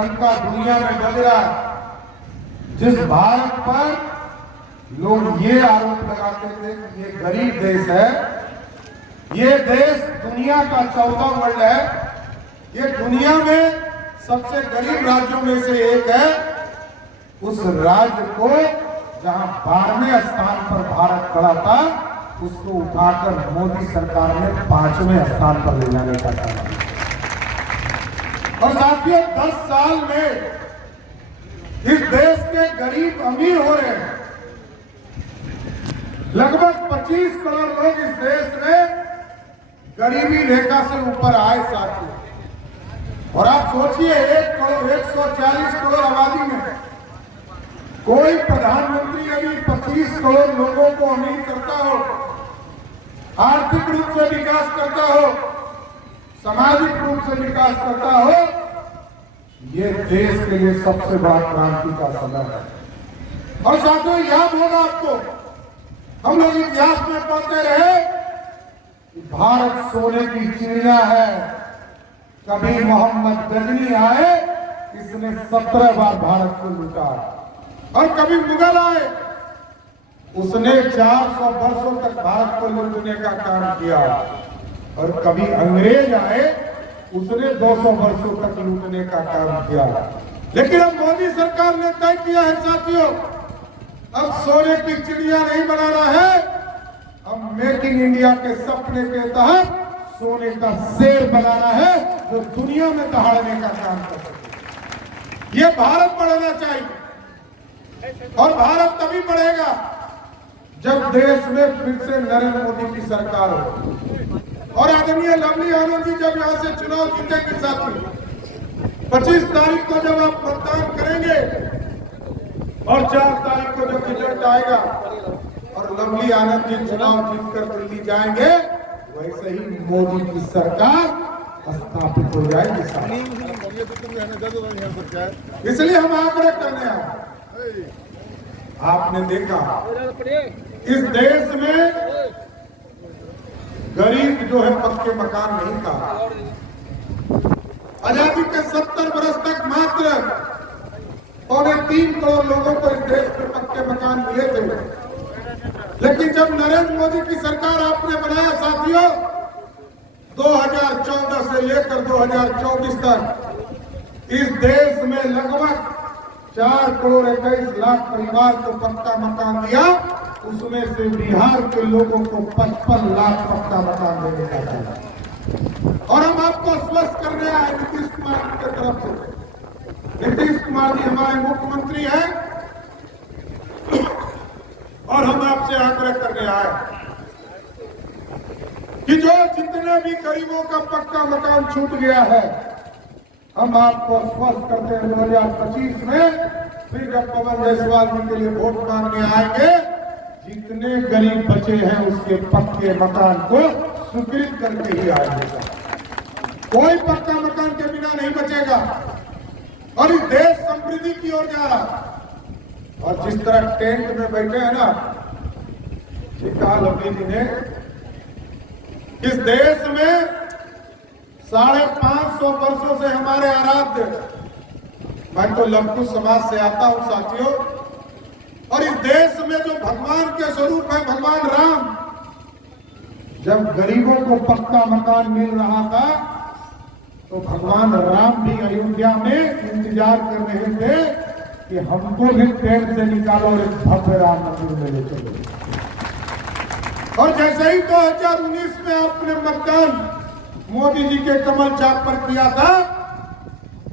डंका दुनिया में बज रहा है। जिस भारत पर लोग ये आरोप लगाते थे कि ये गरीब देश है, ये देश दुनिया का 14वां वर्ल्ड है, ये दुनिया में सबसे गरीब राज्यों में से एक है, उस राज्य को जहां 12वें स्थान पर भारत खड़ा था, उसको उठाकर मोदी सरकार ने 5वें स्थान पर ले जाने का काम किया। और साथियों, 10 साल में इस देश के गरीब अमीर हो रहे हैं। लगभग 25 करोड़ लोग इस देश में गरीबी रेखा से ऊपर आए साथियों। और आप सोचिए, 1 करोड़ 140 करोड़ आबादी में कोई प्रधानमंत्री यदि 25 करोड़ लोगों को अमीर करता हो, आर्थिक रूप से विकास करता हो, सामाजिक रूप से विकास करता हो, ये देश के लिए सबसे बड़ा क्रांति का समय है। और साथियों, याद होगा आपको, हम लोग इतिहास में पढ़ते रहे कि भारत सोने की चिड़िया है। कभी मोहम्मद गजनी आए, इसने 17 बार भारत को लूटा, और कभी मुगल आए, उसने 400 वर्षों तक भारत को लूटने का काम किया, और कभी अंग्रेज आए, उसने 200 वर्षों तक लूटने का काम किया। लेकिन अब मोदी सरकार ने तय किया है साथियों, अब सोने की चिड़िया नहीं बनाना है, अब मेक इन इंडिया के सपने के तहत सोने का शेर बनाना है, जो दुनिया में दहाड़ने का काम कर सके। ये भारत बढ़ना चाहिए, और भारत तभी बढ़ेगा जब देश में फिर से नरेंद्र मोदी की सरकार हो। और आदरणीय लवली आनंद जी जब यहाँ से चुनाव जीतेंगे साथी, 25 तारीख को जब आप मतदान करेंगे और 4 तारीख को जब रिजल्ट आएगा और लवली आनंद जी चुनाव जीतकर दिल्ली जाएंगे, वैसे ही मोदी की सरकार स्थापित हो जाएगी। इसलिए हम आग्रह करने आए। आपने देखा इस देश में गरीब जो है पक्के मकान नहीं था। आजादी के 70 वर्ष तक मात्र 3.25 करोड़ लोगों को इस देश में पक्के मकान मिले थे। लेकिन जब नरेंद्र मोदी की सरकार आपने बनाया साथियों, 2014 से लेकर 2024 तक इस देश में लगभग 4 करोड़ 21 लाख परिवार को पक्का मकान दिया। उसमें से बिहार के लोगों को 55 लाख पक्का मकान देने का था। और हम आपको स्वस्थ करने आए नीतीश कुमार की तरफ से। नीतीश कुमार जी हमारे मुख्यमंत्री हैं, और हम आपसे आग्रह करने आए कि जो जितने भी गरीबों का पक्का मकान छूट गया है, हम आपको स्वस्थ करते हैं 2025 में। फिर जब पवन जायसवाल जी के लिए वोट मांगने आएंगे, जितने गरीब बचे हैं उसके पक्के मकान को स्वीकृत करके ही आएगा। कोई पक्का मकान के बिना नहीं बचेगा, और इस देश समृद्धि की ओर जा रहा। और जिस तरह टेंट में बैठे हैं ना, लवली जी ने इस देश में 550 वर्षों से हमारे आराध्य, मैं तो लंबू समाज से आता हूं साथियों, और इस देश में जो भगवान के स्वरूप है भगवान राम, जब गरीबों को पक्का मकान मिल रहा था तो भगवान राम भी अयोध्या में इंतजार कर रहे थे कि हमको भी टेंट से निकालो और एक भव्य राम मंदिर में ले चलो। और जैसे ही 2019 में आपने मतदान मोदी जी के कमल छाप पर किया था,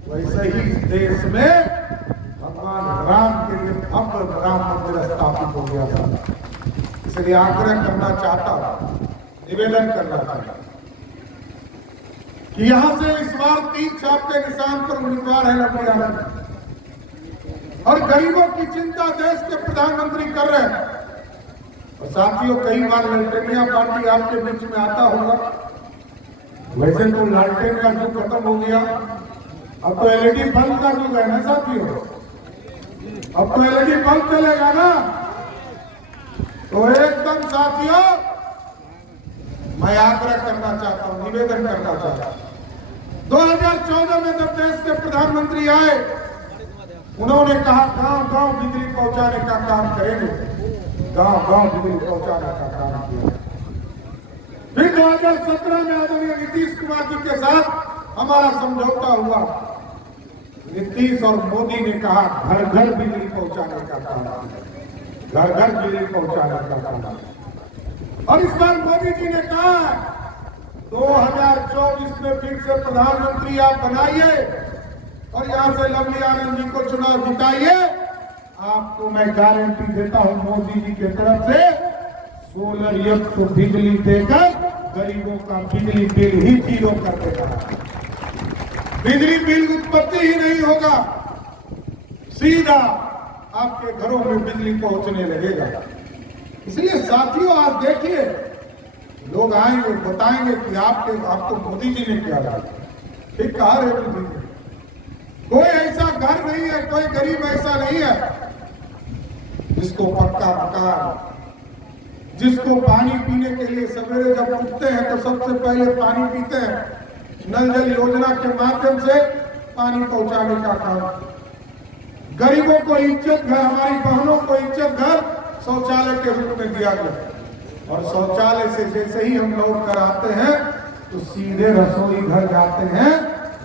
वैसे ही इस देश में भगवान राम के लिए भव्य राम मंदिर स्थापित हो गया था। इसलिए आग्रह करना चाहता हूं, निवेदन करना चाहता हूं कि यहां से इस बार 3 छाप के निशान पर उम्मीदवार है लवली आनंद, और गरीबों की चिंता देश के प्रधानमंत्री कर रहे हैं। और साथियों, कई बार लालटेनिया पार्टी आपके बीच में आता होगा। वैसे तो लालटेन का युग खत्म हो गया, अब तो एलईडी बल्ब का युग है ना साथियों। अब तो एलईडी बल्ब चलेगा ना, तो एकदम साथियों मैं आग्रह करना चाहता हूं, निवेदन करना चाहता हूं 2014 में जब देश के प्रधानमंत्री आए, उन्होंने कहा गांव गांव बिजली पहुंचाने का काम करेंगे, गांव गांव बिजली पहुंचाने का काम किया। फिर 2017 में आदरणीय नीतीश कुमार जी के साथ हमारा समझौता हुआ। नीतीश और मोदी ने कहा घर घर बिजली पहुंचाने का काम, घर घर बिजली पहुंचाने का काम। और इस बार मोदी जी ने कहा 2024 में फिर से प्रधानमंत्री आप बनाइए और यहां से लवली आनंद जी को चुनाव जिताइए। आपको मैं गारंटी देता हूं मोदी जी की तरफ से सोलर युक्त बिजली देकर गरीबों का बिजली बिल ही जीरो कर देगा। बिजली बिल उत्पत्ति ही नहीं होगा, सीधा आपके घरों में बिजली पहुंचने लगेगा। इसलिए साथियों आज देखिए, लोग आएंगे बताएंगे कि आपको मोदी जी ने क्या कहा। ठीक कहा रे मोदी जी, कोई ऐसा घर नहीं है, कोई गरीब ऐसा नहीं है जिसको पक्का मकान, जिसको पानी पीने के लिए सवेरे जब उठते हैं तो सबसे पहले पानी पीते हैं, नल जल योजना के माध्यम से पानी पहुंचाने का काम। गरीबों को इज्जत घर, हमारी बहनों को इज्जत घर शौचालय के रूप में दिया गया। और शौचालय से जैसे ही हम लौट कर आते हैं तो सीधे रसोई घर जाते हैं।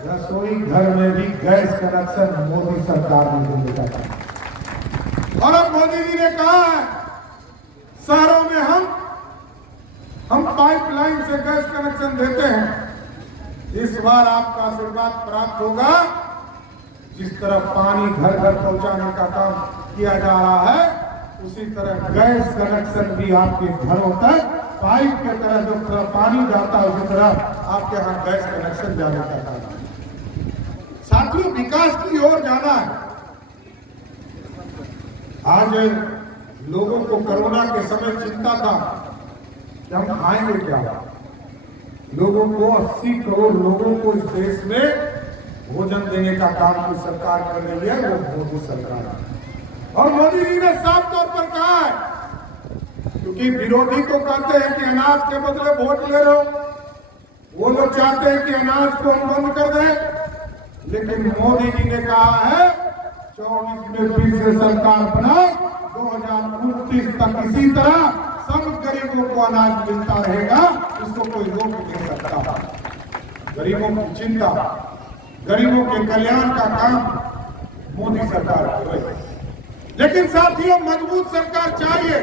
रसोई घर में भी गैस कनेक्शन मोदी सरकार ने दिया था। और अब मोदी जी ने कहा शहरों में हम पाइपलाइन से गैस कनेक्शन देते हैं। इस बार आपका आशीर्वाद प्राप्त होगा। जिस तरह पानी घर घर पहुंचाने का काम किया जा रहा है, उसी तरह गैस कनेक्शन भी आपके घरों तक पाइप के तरह जो तरह पानी जाता है उसी तरह आपके यहाँ गैस कनेक्शन जाने का काम। साथियों, विकास की ओर जाना है। आज लोगों को कोरोना के समय चिंता था कि हम खाएंगे क्या। लोगों को 80 करोड़ लोगों को इस देश में भोजन देने का काम की सरकार कर रही है, वो मोदी सरकार है। और मोदी जी ने साफ तौर पर कहा है, क्योंकि विरोधी तो कहते हैं कि अनाज के बदले वोट ले रहे हो, वो लोग चाहते हैं कि अनाज को हम बंद कर दें। लेकिन मोदी जी ने कहा है 24 में फिर से सरकार बनाओ, 2029 तक इसी तरह सब गरीबों को अनाज मिलता रहेगा, इसको कोई रोक नहीं सकता। गरीबों की चिंता, गरीबों के कल्याण का काम मोदी सरकार कर रही है। लेकिन साथियों, मजबूत सरकार चाहिए।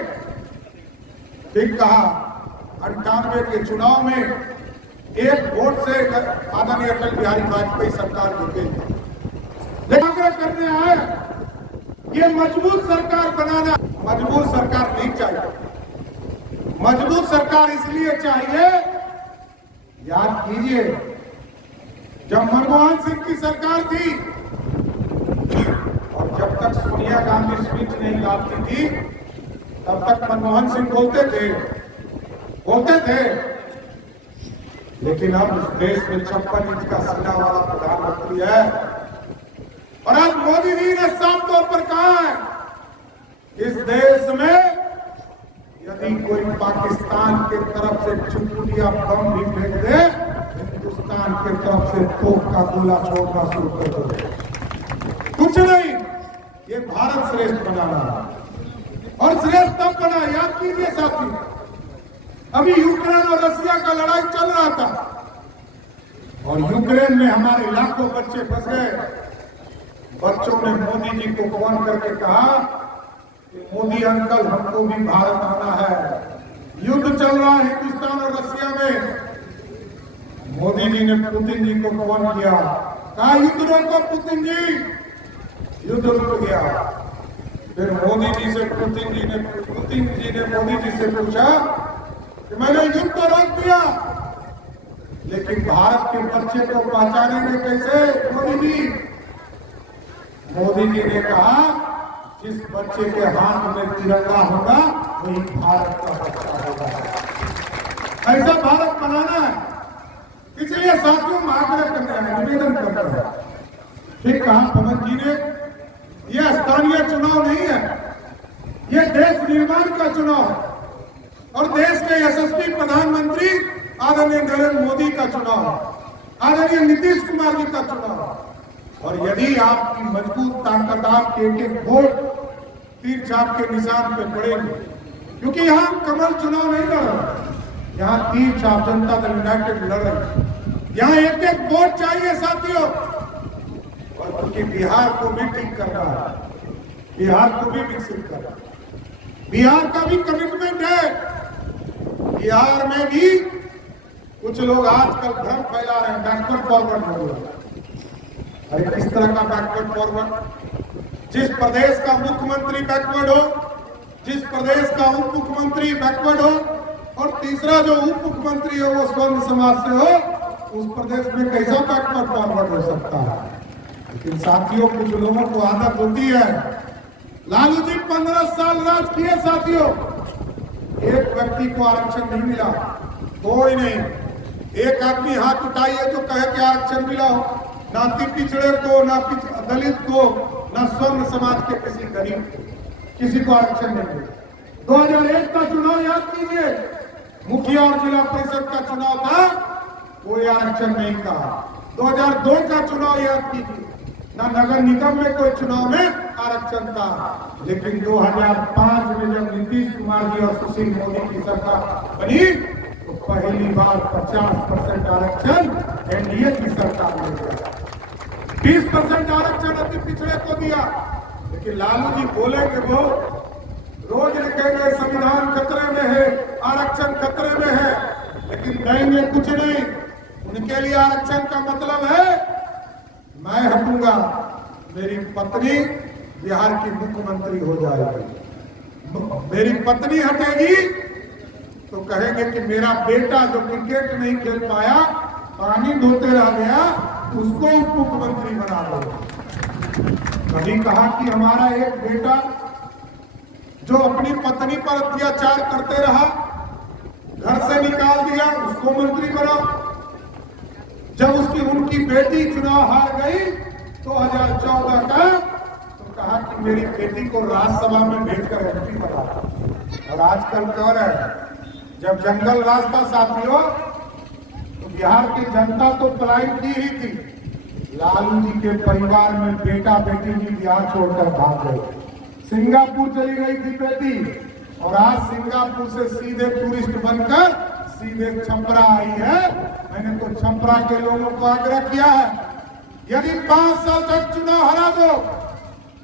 ठीक कहा, 98 के चुनाव में एक वोट से आदरणीय अटल बिहारी वाजपेयी सरकार जीते। लेकिन आग्रह करने आए, ये मजबूत सरकार बनाना, मजबूत सरकार नहीं चाहिए। मजबूत सरकार इसलिए चाहिए, याद कीजिए जब मनमोहन सिंह की सरकार थी और जब तक सोनिया गांधी स्पीच नहीं डालती थी तब तक मनमोहन सिंह बोलते थे। लेकिन अब इस देश में 56 इंच का सीना वाला प्रधानमंत्री है। और आज मोदी जी ने साफ तौर पर कहा है, इस देश में यदि कोई पाकिस्तान की तरफ से चुटपुटिया बम भी फेंक दे, हिंदुस्तान की तरफ से तोप का गोला छोड़ना शुरू कर दो। कुछ नहीं, ये भारत श्रेष्ठ बनाना है। और श्रेष्ठ तब बना, याद कीजिए साथी, अभी यूक्रेन और रशिया का लड़ाई चल रहा था और यूक्रेन में हमारे लाखों बच्चे फंस गए। बच्चों ने मोदी जी को फोन करके कहा कि मोदी अंकल, हमको भी भारत आना है, युद्ध चल रहा है हिंदुस्तान और रशिया में। मोदी जी ने पुतिन जी को फोन किया, कहा युद्ध रोको पुतिन जी, युद्ध रुक गया। फिर मोदी जी से पुतिन जी ने मोदी जी से पूछा कि मैंने युद्ध तो रोक दिया, लेकिन भारत के बच्चे को पहचानेंगे कैसे मोदी जी? मोदी जी ने कहा, जिस बच्चे के हाथ में तिरंगा होगा वही भारत का बच्चा होगा। ऐसा भारत बनाना है। इसलिए साथियों, आग्रह करते हैं, निवेदन करते हैं। ठीक कहा पवन जी ने, यह स्थानीय चुनाव नहीं है, यह देश निर्माण का चुनाव है और देश के यशस्वी प्रधानमंत्री आदरणीय नरेंद्र मोदी का चुनाव है। आदरणीय नीतीश कुमार जी का चुनाव। और यदि आपकी मजबूत ताकत आपके एक वोट तीर छाप के निशान पे पड़ेगी, क्योंकि यहाँ कमल चुनाव नहीं लड़ रहा, यहाँ तीर छाप जनता दल यूनाइटेड लड़ रही। यहाँ एक एक वोट चाहिए साथियों, और क्योंकि बिहार को भी ठीक करना है, बिहार को भी विकसित करना, बिहार का भी कमिटमेंट है। बिहार में भी कुछ लोग आजकल भ्रम फैला रहे हैं, बैकवर्ड फॉरवर्ड हो रहा है। अरे किस तरह का बैकवर्ड फॉरवर्ड? जिस प्रदेश का मुख्यमंत्री बैकवर्ड हो, जिस प्रदेश का उप मुख्यमंत्री बैकवर्ड हो, और तीसरा जो उप मुख्यमंत्री है वो स्वर्ण समाज से हो, उस प्रदेश में कैसा बैकवर्ड फॉरवर्ड हो सकता है? लेकिन साथियों, कुछ लोगों को आदत होती है। लालू जी 15 साल राज किए साथियों, एक व्यक्ति को आरक्षण नहीं मिला, कोई नहीं। एक आदमी हाथ उठाइए जो कहे कि आरक्षण मिला हो, ना पिछड़े को, ना दलित को, ना स्वर्ण समाज के किसी गरीब, किसी को आरक्षण नहीं मिला। 2001 का चुनाव याद कीजिए, मुखिया और जिला परिषद का चुनाव था, कोई आरक्षण नहीं कहा। 2002 का चुनाव याद कीजिए, ना नगर निगम में कोई चुनाव में आरक्षण था। लेकिन 2005 में जब नीतीश कुमार जी और सुशील मोदी की सरकार बनी, तो पहली बार 50% आरक्षण एनडीए की सरकार ने दिया, 20% आरक्षण अति पिछड़े को दिया। लेकिन लालू जी बोलेंगे, वो रोज लिखेंगे संविधान खतरे में है, आरक्षण खतरे में है, लेकिन देंगे कुछ नहीं। उनके लिए आरक्षण का मतलब है मैं हटूंगा, मेरी पत्नी बिहार की मुख्यमंत्री हो जाएगी। मेरी पत्नी हटेगी तो कहेंगे कि मेरा बेटा जो क्रिकेट नहीं खेल पाया, पानी धोते रह गया, उसको उप मुख्यमंत्री बना दो। कभी कहा कि हमारा एक बेटा जो अपनी पत्नी पर अत्याचार करते रहा, घर से निकाल दिया, उसको मंत्री बनाओ। जब उनकी बेटी चुनाव हार गई 2014 का, तो कहा कि मेरी बेटी को राज्यसभा में भेजकर एमपी बना। और आजकल कह रहे हैं, जब जंगल राज था साथियों, तो बिहार की जनता तो पलायन की ही थी। लालू जी के परिवार में बेटा बेटी भी बिहार छोड़कर भाग गए, सिंगापुर चली गई थी बेटी, और आज सिंगापुर से सीधे टूरिस्ट बनकर सीधे छपरा आई है। मैंने तो छपरा के लोगों को आग्रह किया है, यदि 5 साल तक चुनाव हरा दो,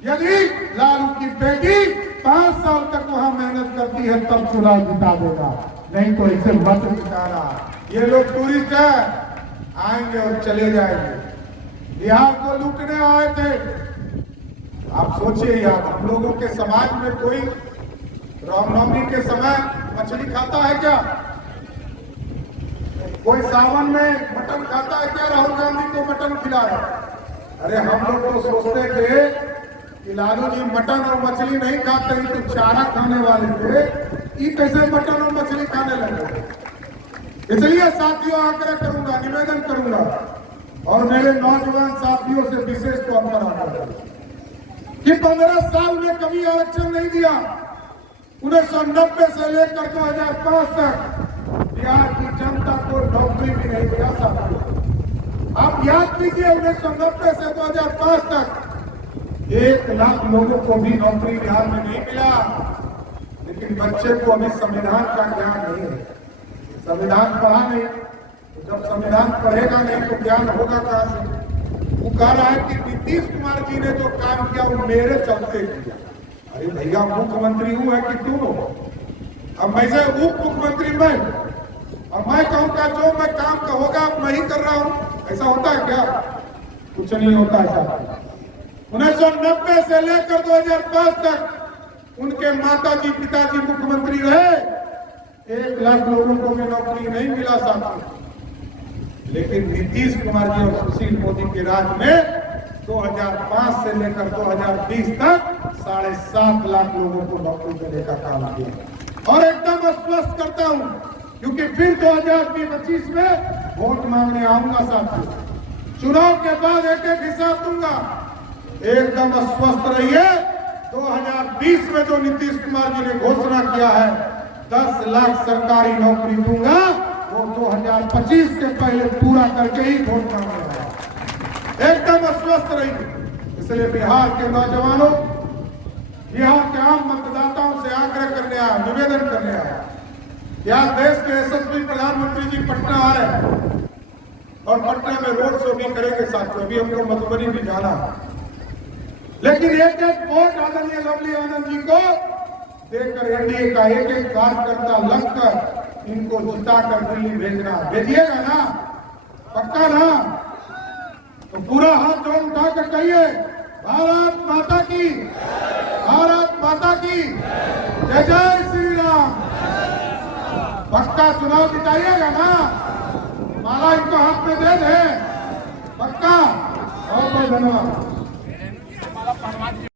यदि लालू की बेटी 5 साल तक वहां मेहनत करती है तब चुनाव जिता देगा, नहीं तो इसे मत जिताना। ये लोग टूरिस्ट है, आएंगे और चले जाएंगे, बिहार को लूटने आए थे। आप सोचिए यार, हम लोगों के समाज में कोई रामनवमी के समय मछली खाता है क्या? कोई सावन में मटन खाता है क्या? राहुल गांधी को मटन खिला रहा है। अरे हम लोग तो सोचते थे कि लालू जी मटन और मछली नहीं खाते, तो चारा खाने वाले थे, ये कैसे मटन और मछली खाने लगे? इसलिए साथियों आग्रह करूंगा, निवेदन करूंगा, और मेरे नौजवान साथियों से विशेष तौर पर आग्रह कि 15 साल में कभी आरक्षण नहीं दिया। 1990 से लेकर 2005 तक बिहार की जनता को नौकरी भी नहीं दिया साथियों। आप याद कीजिए, 1990 से 2005 तक 1 लाख लोगों को भी नौकरी बिहार में नहीं मिला। लेकिन बच्चे को अभी संविधान का ज्ञान नहीं है, संविधान पढ़ा नहीं, तो जब संविधान पढ़ेगा नहीं तो ज्ञान होगा कहां से? वो कह रहा है कि नीतीश कुमार जी ने जो काम किया वो मेरे चलते किया। अरे भैया, मुख्यमंत्री हूं है कि तुम हो? अब मैं से उप मुख्यमंत्री मैं, और मैं कहूँगा जो मैं काम का होगा मैं ही कर रहा हूं, ऐसा होता है क्या? कुछ नहीं होता ऐसा। 1990 से लेकर 2005 तक उनके माताजी पिताजी मुख्यमंत्री रहे, 1 लाख लोगों को भी नौकरी नहीं मिला साथियों। लेकिन नीतीश कुमार जी और सुशील मोदी के राज में 2005 से लेकर 2020 तक 7.5 लाख लोगों को नौकरी देने का काम किया। और एकदम स्पष्ट करता हूं, क्योंकि फिर 2025 में वोट मांगने आऊंगा साथियों, चुनाव के बाद एक हिसाब दूंगा। एकदम स्वस्थ रहिए, 2020 में जो नीतीश कुमार जी ने घोषणा किया है 10 लाख सरकारी नौकरी दूंगा, वो 2025 के पहले पूरा करके ही वोट मांगने आया, एकदम अस्वस्थ रही। इसलिए बिहार के नौजवानों, बिहार के आम मतदाताओं से आग्रह करने आया, निवेदन करने आया कि आज देश के यशस्वी प्रधानमंत्री जी पटना आ रहे हैं और पटना में रोड शो भी करेंगे। साथियों, अभी हमको मधुबनी भी जाना है, लेकिन एक एक वोट आदरणीय लवली आनंद जी को देकर एनडीए का एक एक कार्यकर्ता लगकर इनको जिताकर दिल्ली भेजना, भेजिएगा ना, पक्का ना? तो पूरा हाथ जोड़ उठाकर कहिए, भारत माता की, भारत माता की जय, जय श्री राम। पक्का चुनाव जिताइएगा ना? माला इनको हाथ में दे दे, पक्का। बहुत बहुत धन्यवाद।